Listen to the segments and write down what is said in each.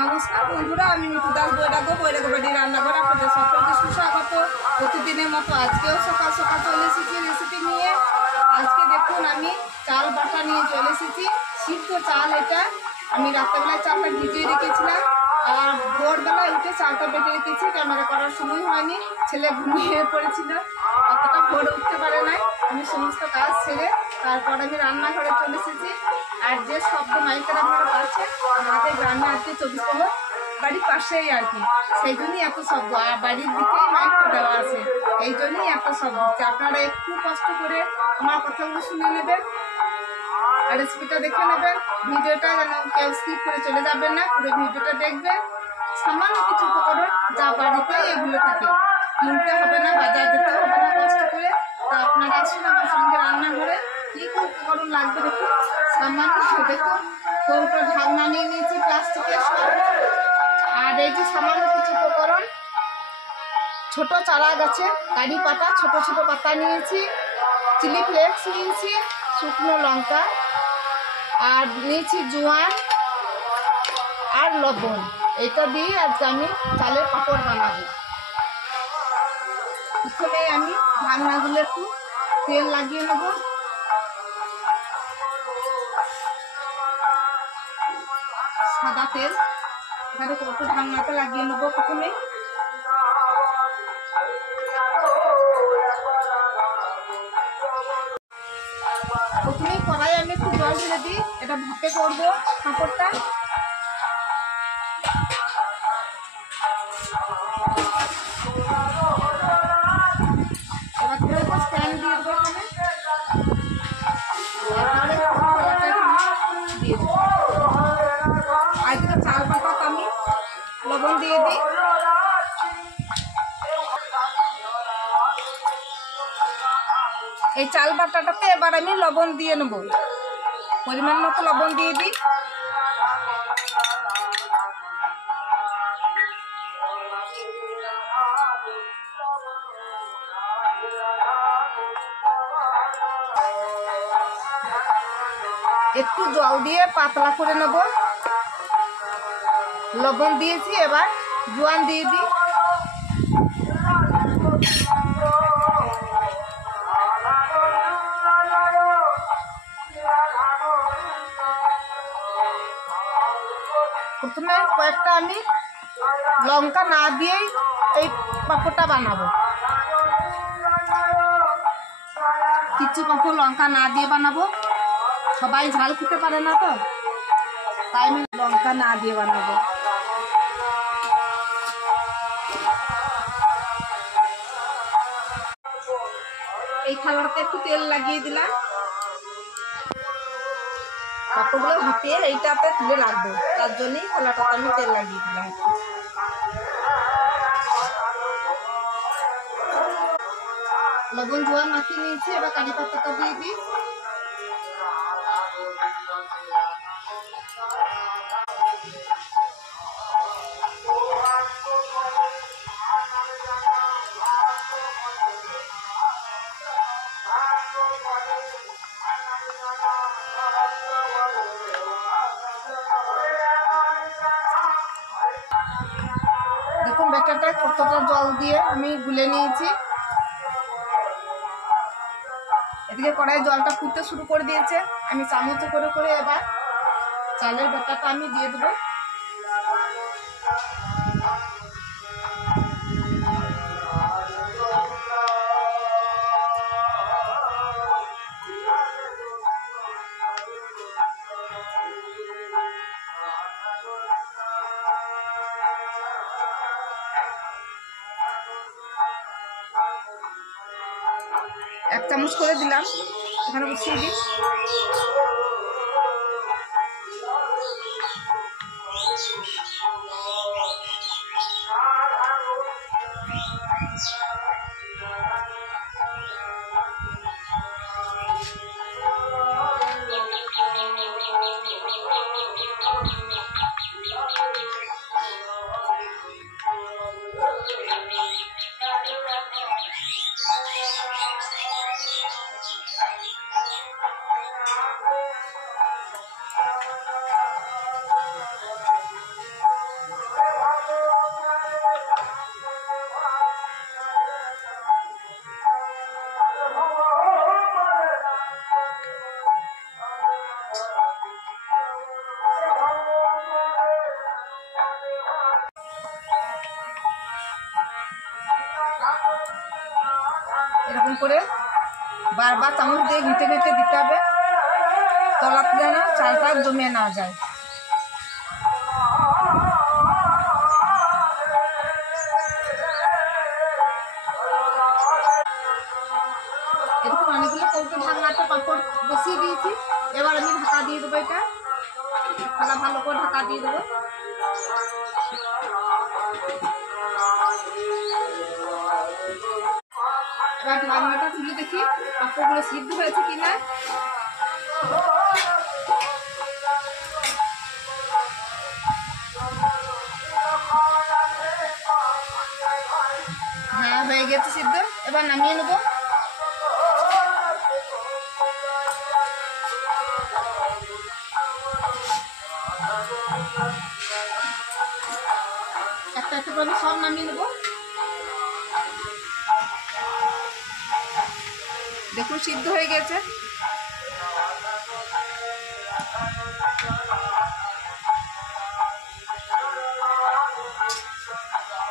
নমস্কার বন্ধুরা, আমি মিঠু দাস বৈরাগ্য বাড়ি রান্নাঘর আপনাদের সকলকে সুস্বাগত। প্রতিদিনের মতো আজকেও সকাল সকাল চলে এসেছি রেসিপি নিয়ে। আজকে দেখুন আমি চাল বাটা নিয়ে চলে এসেছি। সিদ্ধ চাল এটা, আমি রাত্রেবেলায় চালটা ভিজিয়ে রেখেছিলাম আর ভোরবেলায় উঠে চালটা বেটে রেখেছি। ক্যামেরা করার সময় হয়নি, ছেলে ঘুমিয়ে পড়েছিল, অতটা ভোরে উঠতে পারে নাই। আমি সমস্ত কাজ সেরে তারপর আমি রান্নাঘরে চলে এসেছি। আর যে শব্দ মাইকের আপনারা পাচ্ছেন, আমাদের গ্রামে আজকে 24 নম্বর বাড়ির পাশেই আর কি, সেই জন্যই এত শব্দ। আর বাড়ির দিকেই মাইকটা দেওয়া আছে, এই জন্যই এত শব্দ হচ্ছে। আপনারা একটু কষ্ট করে আমার কথাগুলো শুনে নেবেন আর রেসিপিটা দেখে নেবেন। ভিডিওটা যেন কেউ স্কিপ করে চলে যাবেন না, পুরো ভিডিওটা দেখবেন। সামান্য কিছু উপকরণ যা বাড়িতে এগুলো থাকে, কিনতে হবে না, বাজার যেতে হবে না কষ্ট করে। তা আপনারা আসুন আমার সঙ্গে রান্নাঘরে। কি কি উপকরণ লাগবে দেখুন, সামান্য দেখুন। কোনটা ঢাকনা নিয়ে নিয়েছি প্লাস্টিকের সব। আর এই যে সামান্য কিছু উপকরণ, ছোট চারা গাছে কারি পাতা, ছোট ছোট পাতা নিয়েছি, চিলি ফ্লেক্স নিয়েছি, শুকনো লঙ্কা, আর নিয়েছি জোয়ান আর লবণ। এটা দিয়ে আজকে আমি চালের পাঁপড় বানাবো। প্রথমে আমি ঢাকনাগুলো একটু তেল লাগিয়ে নেব। সাদা তেল এখানে কত ঢাকনাটা লাগিয়ে নেবো। প্রথমেই কড়াই আমি একটু জল ঢেলে দিই, এটা ভাপে করবো পাঁপড়টা। এবার ধরে স্ট্যান্ড দিয়ে দেবো এখানে, দিয়ে দেবো। আজকে চাল পাতা আমি লবণ দিয়ে দিই। এই চাল বাটাটাতে এবার আমি লবণ দিয়ে নেব, পরিমাণ মতো লবণ দিয়ে দিই। একটু জল দিয়ে পাতলা করে নেব। লবণ দিয়েছি, এবার জোয়ান দিয়ে দিই। প্রথমে কয়েকটা আমি লঙ্কা না দিয়েই এই পাঁপড়টা বানাবো। কিছু পাঁপড় লঙ্কা না দিয়ে বানাবো, সবাই ঝাল খেতে পারে না, তো তাই আমি লঙ্কা না দিয়ে বানাবো। এই থালাতে একটু তেল লাগিয়ে দিলাম, পাঁপড়গুলো ভাপিয়ে এইটাতে তুলে রাখবো, তার জন্যই থালাটাতে আমি তেল লাগিয়ে দিলাম। লবণ জোয়ান মাখিয়ে নিয়েছি, এবার কারি পাতাটা দিয়ে দিই। দেখুন ব্যাটারটা কতটা জল দিয়ে আমি গুলে নিয়েছি। এদিকে কড়াই জলটা ফুটতে শুরু করে দিয়েছে, আমি চামচ করে করে এবার চালের ব্যাটারটা আমি দিয়ে দেবো। এক চামচ করে দিলাম, এখানে বসিয়ে দিই। এরকম করে বারবার চামচ দিয়ে ঘেঁটে ঘেঁটে দিতে হবে, তলাতে যেন চালটা জমে না যায়। এরকম অনেকগুলো কৌটো ঢাকনাতে পাঁপড় বসিয়ে দিয়েছি। এবার আমি ঢাকা দিয়ে দেবো, এটা ভালো করে ঢাকা দিয়ে দেবো। এবার ঢাকনাটা তুলে দেখি পাঁপড়গুলো সিদ্ধ হয়েছে কিনা। হ্যাঁ, হয়ে গেছে সিদ্ধ। এবার নামিয়ে নেবো। একটা একটা করে সব নামিয়ে নেবো। দেখুন সিদ্ধ হয়ে গেছে।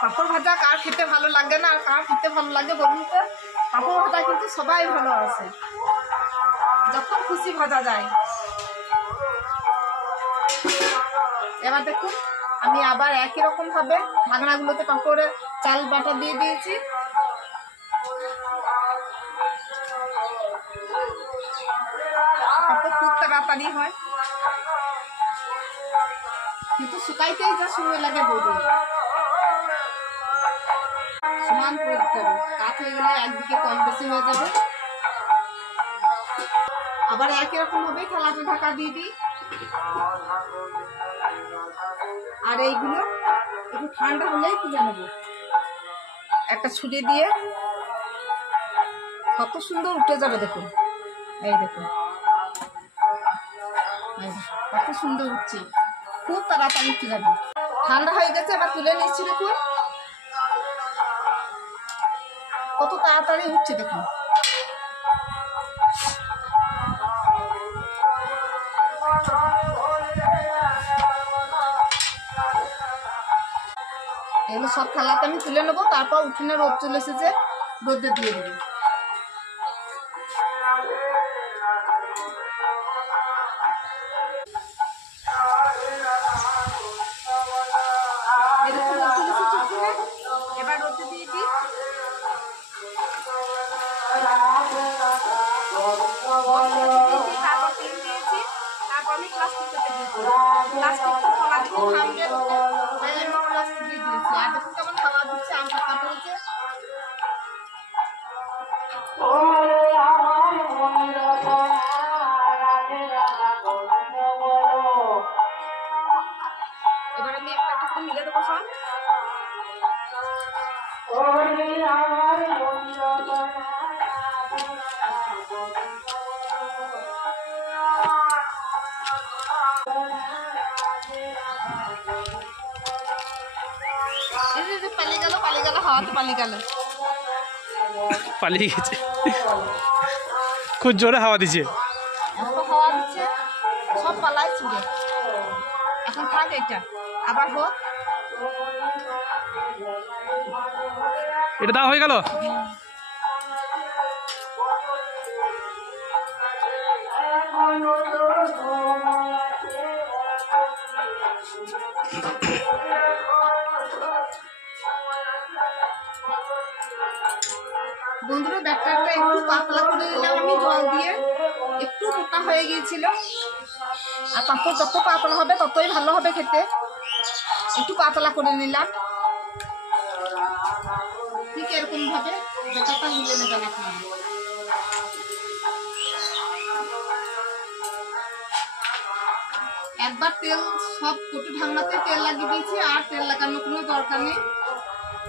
পাঁপড় ভাজা কার খেতে ভালো লাগে না আর কার খেতে ভালো লাগে বলুন তো? পাঁপড় ভাজা কিন্তু সবাই ভালোবাসে, যখন খুশি ভাজা যায়। এবার দেখুন আমি আবার একই রকম ভাবে ঢাকনাগুলোতে পাঁপড়ের চাল বাটা দিয়ে দিয়েছি। পাঁপড় খুব তাড়াতাড়ি হয়, কিন্তু শুকাইতেই যা সময় লাগে বলবো। সমান করে দিতে হবে, কাজ হয়ে গেলে একদিকে কম বেশি হয়ে যাবে। আবার একই রকম ভাবে থালাতে ঢাকা দিয়ে দিই। আর এইগুলো একটু ঠান্ডা হলেই তুলে নেবো একটা ছুরি দিয়ে। কত সুন্দর উঠে যাবে দেখুন, এই দেখুন কত সুন্দর উঠছে, খুব তাড়াতাড়ি উঠে যাবে। ঠান্ডা হয়ে গেছে, এবার তুলে নিচ্ছি। দেখুন কত তাড়াতাড়ি উঠছে দেখুন। এগুলো সব থালাতে আমি তুলে নেবো, তারপর উঠোনে রোদ চলে এসেছে, রোদে দিয়ে দেবো। এবার রোদে দিয়ে দিই। তারপর তেল দিয়েছি, তারপর আমি প্লাস্টিকটা দিয়েছি। প্লাস্টিকটা তলা দিকে থামবে, প্লাস্টিক দিয়ে দিয়েছি। আর দেখুন কেমন হাওয়া দিচ্ছে, আমটা কাটা হয়েছে। এবার আমি একটা একটা করে মিলে দেবো সব। পালিয়ে গেল, হাওয়াতে পালিয়ে গেল, পালিয়ে গেছে। খুব জোরে হাওয়া দিচ্ছে, হাওয়া দিচ্ছে, সব পালাই ছুড়ে। এখন থাক, এটা আবার হোক। এটা দাও, হয়ে গেল। বন্ধুরা ব্যাটারটা একটু পাতলা করে দিলাম আমি জল দিয়ে, একটু মোটা হয়ে গিয়েছিল। আর পাঁপড় যত পাতলা হবে ততই ভালো হবে খেতে। একটু পাতলা করে নিলাম, ঠিক এরকম ভাবে ব্যাটারটা গুলে নেবেন আপনারা। একবার তেল সব কটু ঢাকনাতে তেল লাগিয়ে দিয়েছি, আর তেল লাগানোর কোনো দরকার নেই।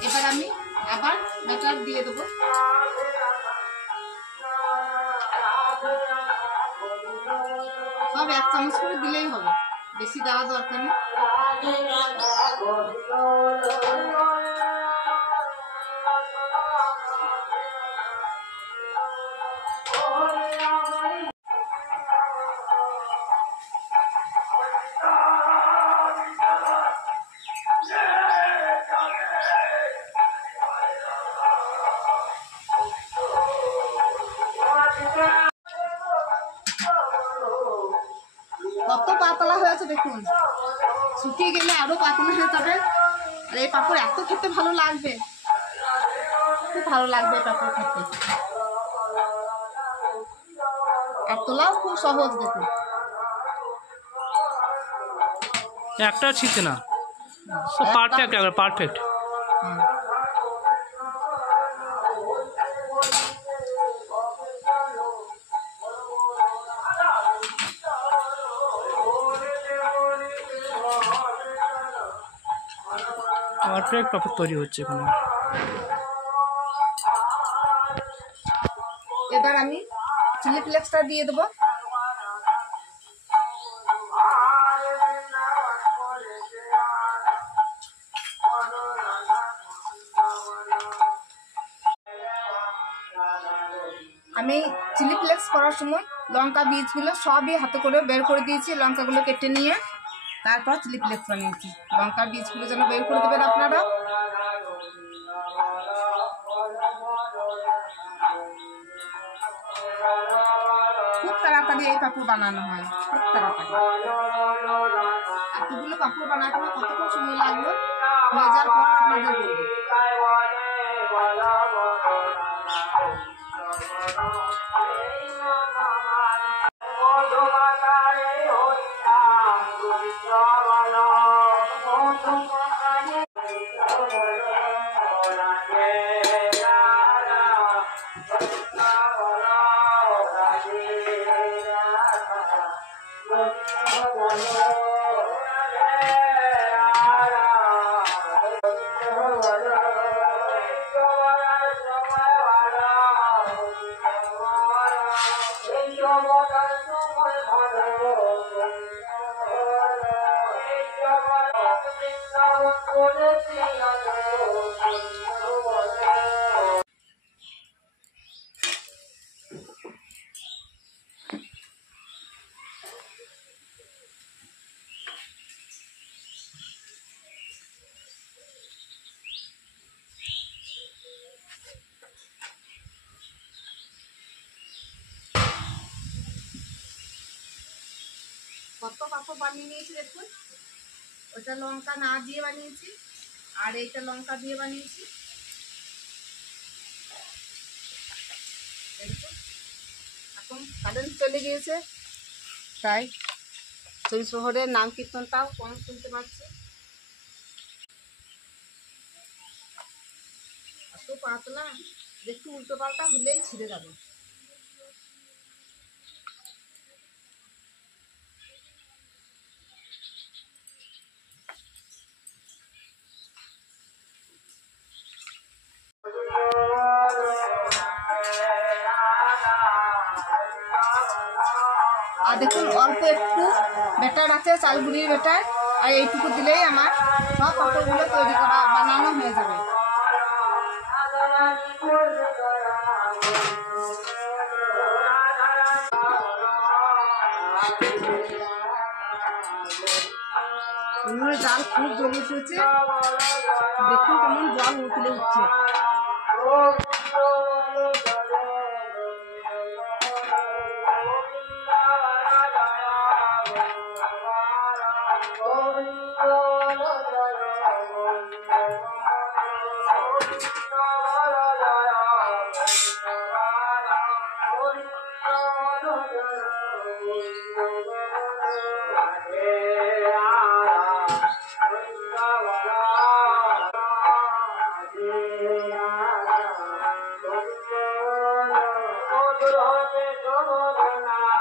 এবার আমি আবার ব্যাটার দিয়ে দেবো। সব 1 চামচ করে দিলেই হবে, বেশি দেওয়া দরকার নেই। হয়ে গেলে আরো পাতলা হয়ে যাবে। আর এই পাঁপড় এত খেতে ভালো লাগবে, খুব ভালো লাগবে পাঁপড় খেতে। আর তোলাও খুব সহজ, দেখুন একটা ছিটছে না, পারফেক্ট, একবার পারফেক্ট। পারফেক্ট পাপড় তৈরি হচ্ছে এখানে। এবার আমি চিলি ফ্লেক্সটা দিয়ে দেবো। আমি চিলি ফ্লেক্স করার সময় লঙ্কা বীজগুলো সবই হাতে করে বের করে দিয়েছি, লঙ্কাগুলো কেটে নিয়ে তারপর চিলি ফ্লেক্স বানিয়েছি। লঙ্কা বীজগুলো যেন বের করে দেবেন আপনারা। খুব তাড়াতাড়ি এই পাঁপড় বানানো হয়, খুব তাড়াতাড়ি। এতগুলো পাঁপড় বানাতে আমার কতক্ষণ সময় লাগলো হয়ে যাওয়ার পর আপনাদের বলবো। কত পাঁপড় বানিয়ে নিয়েছি দেখুন। ওটা লঙ্কা না দিয়ে বানিয়েছি, আর এইটা লঙ্কা দিয়ে বানিয়েছি। এখন কারেন্ট চলে গিয়েছে, তাই 24 প্রহরের নাম কীর্তনটাও কম শুনতে পাচ্ছি। এত পাতলা, একটু উল্টো পাল্টা হলেই ছিঁড়ে যাবে। আর দেখুন অল্প একটু ব্যাটার আছে, চালগুড়ির ব্যাটার, আর এইটুকু দিলেই আমার সব পাঁপড়গুলো তৈরি করা বানানো হয়ে যাবে। জাল খুব জমে উঠেছে, দেখুন কেমন জল উঠলে উঠছে।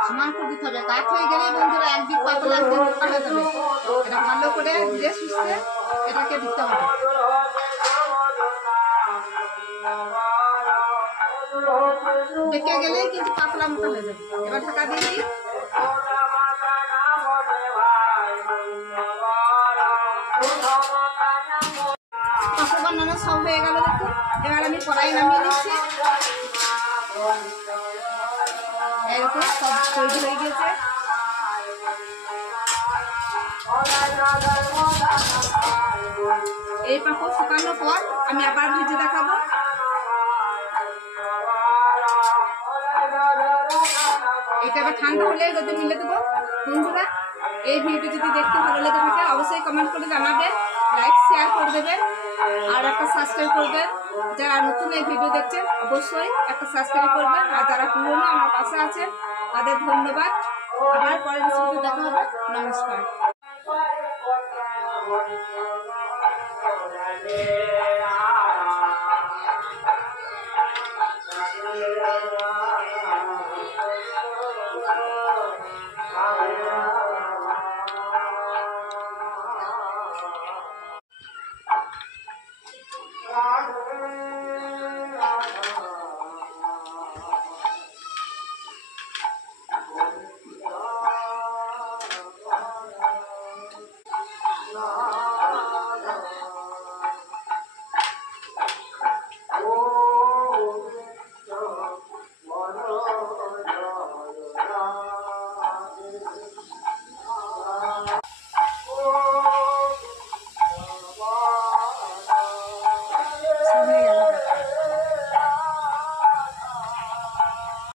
সমান করে দিতে হবে, কাঠ হয়ে গেলে বন্ধুরা একদিক পাতলা একদিক মোটা হয়ে যাবে। এটা ভালো করে ধীরে সুস্থে এটাকে দিতে হবে। বেঁকে গেলেই কিন্তু পাতলা মোটা হয়ে যাবে। এবার ঢাকা দিয়ে দিই। পাঁপড় বানানো সব হয়ে গেল দেখুন। এবার আমি কড়াই নামিয়ে নিচ্ছি। এরকম সব তৈরি হয়ে গেছে। এই পাঁপড় শুকানোর পর আমি আবার ভেজে দেখাবো। এটা এবার ঠান্ডা হলে রোদে মিলে দেবো বন্ধুরা। এই ভিডিও যদি দেখতে ভালো লেগে থাকে অবশ্যই কমেন্ট করে জানাবেন, লাইক শেয়ার করে দেবেন আর একটা সাবস্ক্রাইব করবেন। যারা নতুন এই ভিডিও দেখছেন অবশ্যই একটা সাবস্ক্রাইব করবেন, আর যারা পুরনো আমার পাশে আছেন তাদের ধন্যবাদ। আবার পরের ভিডিওতে দেখা হবে। নমস্কার।